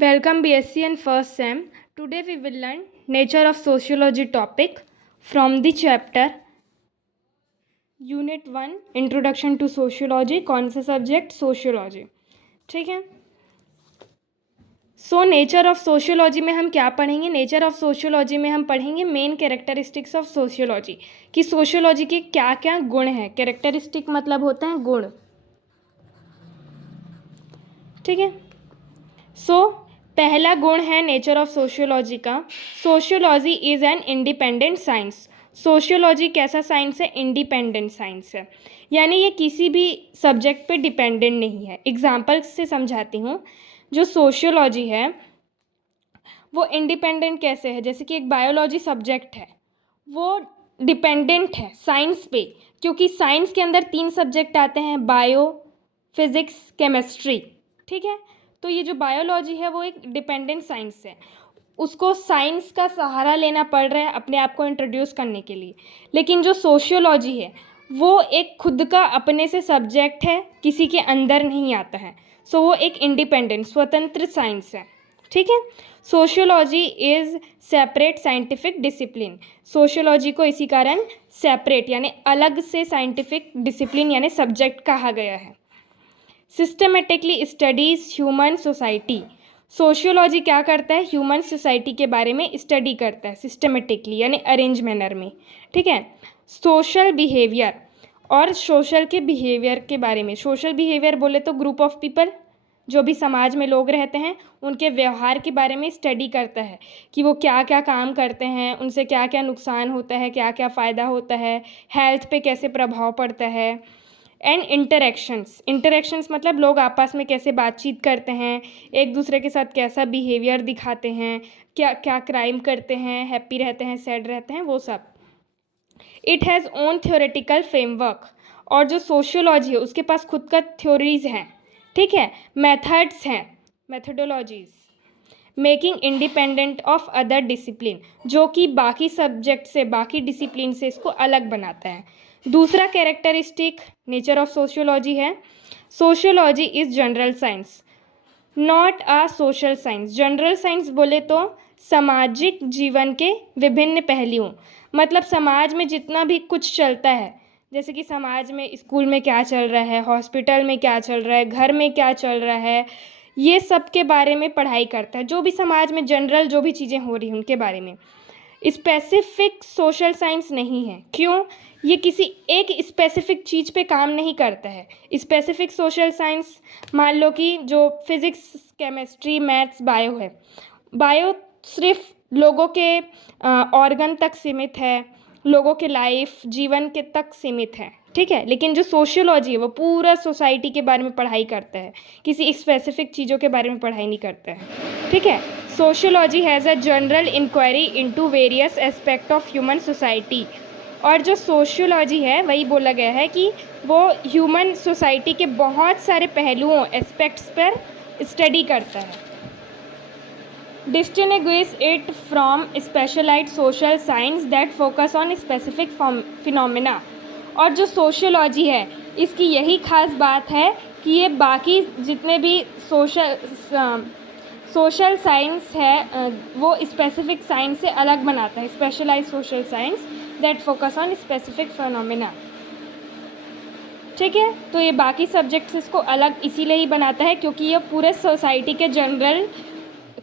Welcome BSc and first sem. Today we will learn nature of sociology topic from the chapter Unit 1 Introduction to Sociology. कौन सा subject? Sociology. ठीक है. So nature of sociology में हम क्या पढ़ेंगे? Nature of sociology में हम पढ़ेंगे मेन कैरेक्टरिस्टिक्स ऑफ सोशियोलॉजी कि सोशियोलॉजी के क्या क्या गुण हैं. कैरेक्टरिस्टिक मतलब होता है गुण. ठीक है. सो पहला गुण है नेचर ऑफ सोशियोलॉजी का, sociology is an independent science. Sociology कैसा साइंस है? इंडिपेंडेंट साइंस है, यानी ये किसी भी सब्जेक्ट पे डिपेंडेंट नहीं है. एग्जाम्पल से समझाती हूँ. जो सोशियोलॉजी है वो इंडिपेंडेंट कैसे है? जैसे कि एक बायोलॉजी सब्जेक्ट है, वो डिपेंडेंट है साइंस पे, क्योंकि साइंस के अंदर 3 सब्जेक्ट आते हैं, बायो, फिजिक्स, केमिस्ट्री. ठीक है. तो ये जो बायोलॉजी है वो एक डिपेंडेंट साइंस है, उसको साइंस का सहारा लेना पड़ रहा है अपने आप को इंट्रोड्यूस करने के लिए. लेकिन जो सोशियोलॉजी है वो एक खुद का अपने से सब्जेक्ट है, किसी के अंदर नहीं आता है. सो वो एक इंडिपेंडेंट स्वतंत्र साइंस है. ठीक है. Sociology is separate scientific discipline. Sociology को इसी कारण सेपरेट यानी अलग से साइंटिफिक डिसिप्लिन यानी सब्जेक्ट कहा गया है. Systematically studies human society. Sociology क्या करता है? ह्यूमन सोसाइटी के बारे में स्टडी करता है सिस्टमेटिकली यानी अरेंज मैनर में. ठीक है. सोशल बिहेवियर और सोशल के बिहेवियर के बारे में. सोशल बिहेवियर बोले तो ग्रुप ऑफ पीपल, जो भी समाज में लोग रहते हैं उनके व्यवहार के बारे में स्टडी करता है कि वो क्या क्या काम करते हैं, उनसे क्या क्या नुकसान होता है, क्या क्या फ़ायदा होता है, हेल्थ पे कैसे प्रभाव पड़ता है. एंड इंटरेक्शंस मतलब लोग आपस में कैसे बातचीत करते हैं, एक दूसरे के साथ कैसा बिहेवियर दिखाते हैं, क्या क्या क्राइम करते हैं, हैप्पी रहते हैं, सैड रहते हैं, वो सब. It has own theoretical framework. और जो सोशियोलॉजी है उसके पास खुद का थ्योरीज हैं. ठीक है. मेथड्स हैं, methodologies, making independent of other discipline, जो कि बाकी सब्जेक्ट से, बाकी डिसिप्लिन से इसको अलग बनाता है. दूसरा कैरेक्टरिस्टिक नेचर ऑफ सोशियोलॉजी है, sociology is general science not a social science. General science बोले तो सामाजिक जीवन के विभिन्न पहलुओं, मतलब समाज में जितना भी कुछ चलता है, जैसे कि समाज में स्कूल में क्या चल रहा है, हॉस्पिटल में क्या चल रहा है, घर में क्या चल रहा है, ये सब के बारे में पढ़ाई करता है. जो भी समाज में जनरल जो भी चीज़ें हो रही हैं उनके बारे में. स्पेसिफिक सोशल साइंस नहीं है. क्यों? ये किसी एक स्पेसिफिक चीज़ पे काम नहीं करता है. स्पेसिफिक सोशल साइंस मान लो कि जो फिज़िक्स, केमिस्ट्री, मैथ्स, बायो है, बायो सिर्फ लोगों के ऑर्गन तक सीमित है, लोगों के लाइफ जीवन के तक सीमित है. ठीक है. लेकिन जो सोशियोलॉजी है वो पूरा सोसाइटी के बारे में पढ़ाई करता है, किसी स्पेसिफिक चीज़ों के बारे में पढ़ाई नहीं करता है. ठीक है. Sociology has a general inquiry into various aspect of human society. और जो सोशियोलॉजी है वही बोला गया है कि वो ह्यूमन सोसाइटी के बहुत सारे पहलुओं, एस्पेक्ट्स पर स्टडी करता है. Distinguish it from specialised social science that focus on specific phenomena. और जो सोशियोलॉजी है इसकी यही खास बात है कि ये बाकी जितने भी सोशल साइंस है वो स्पेसिफिक साइंस से अलग बनाता है. Specialised social science that focus on specific phenomena. ठीक है. तो ये बाकी सब्जेक्ट्स इसको अलग इसीलिए ही बनाता है क्योंकि ये पूरे सोसाइटी के जनरल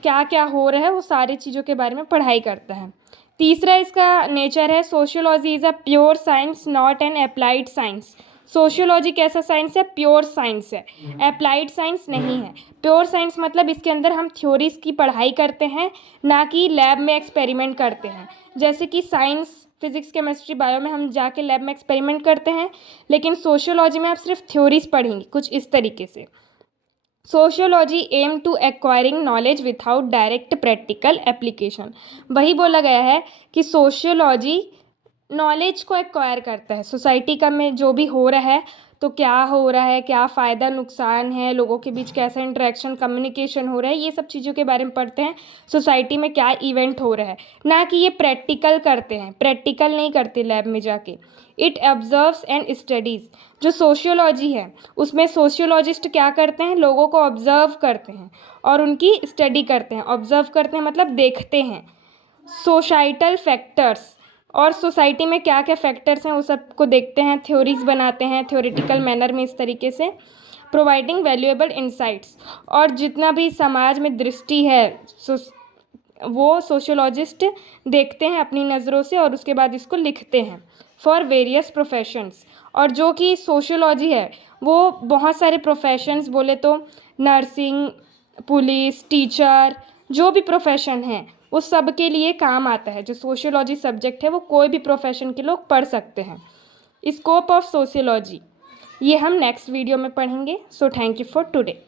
क्या क्या हो रहा है वो सारी चीज़ों के बारे में पढ़ाई करता है. तीसरा इसका नेचर है, sociology is a pure science not an applied science. Sociology कैसा साइंस है? प्योर साइंस है, अप्लाइड साइंस नहीं है. प्योर साइंस मतलब इसके अंदर हम थ्योरीज की पढ़ाई करते हैं, ना कि लैब में एक्सपेरिमेंट करते हैं. जैसे कि साइंस, फिजिक्स, केमिस्ट्री, बायो में हम जाके लैब में एक्सपेरिमेंट करते हैं, लेकिन सोशियोलॉजी में आप सिर्फ थ्योरीज पढ़ेंगे कुछ इस तरीके से. Sociology aim to acquiring knowledge without direct practical application. वही बोला गया है कि सोशियोलॉजी नॉलेज को एक्वायर करता है, सोसाइटी का में जो भी हो रहा है तो क्या हो रहा है, क्या फ़ायदा नुकसान है, लोगों के बीच कैसा इंटरेक्शन कम्युनिकेशन हो रहा है, ये सब चीज़ों के बारे में पढ़ते हैं। सोसाइटी में क्या इवेंट हो रहा है, ना कि ये प्रैक्टिकल करते हैं, प्रैक्टिकल नहीं करते लैब में जाके। It observes and studies. जो सोशियोलॉजी है उसमें सोशियोलॉजिस्ट क्या करते हैं, लोगों को ऑब्जर्व करते हैं और उनकी स्टडी करते हैं। ऑब्जर्व करते हैं मतलब देखते हैं। सोसाइटल फैक्टर्स, और सोसाइटी में क्या क्या फैक्टर्स हैं उस सबको देखते हैं, थ्योरीज बनाते हैं थ्योरेटिकल मैनर में इस तरीके से। प्रोवाइडिंग वैल्यूएबल इंसाइट्स, और जितना भी समाज में दृष्टि है वो सोशियोलॉजिस्ट देखते हैं अपनी नज़रों से और उसके बाद इसको लिखते हैं। फॉर वेरियस प्रोफेशंस, और जो कि सोशियोलॉजी है वो बहुत सारे प्रोफेशंस, बोले तो नर्सिंग, पुलिस, टीचर, जो भी प्रोफेशन है वो सब के लिए काम आता है। जो सोशियोलॉजी सब्जेक्ट है वो कोई भी प्रोफेशन के लोग पढ़ सकते हैं। स्कोप ऑफ सोशियोलॉजी ये हम नेक्स्ट वीडियो में पढ़ेंगे। So thank you for today.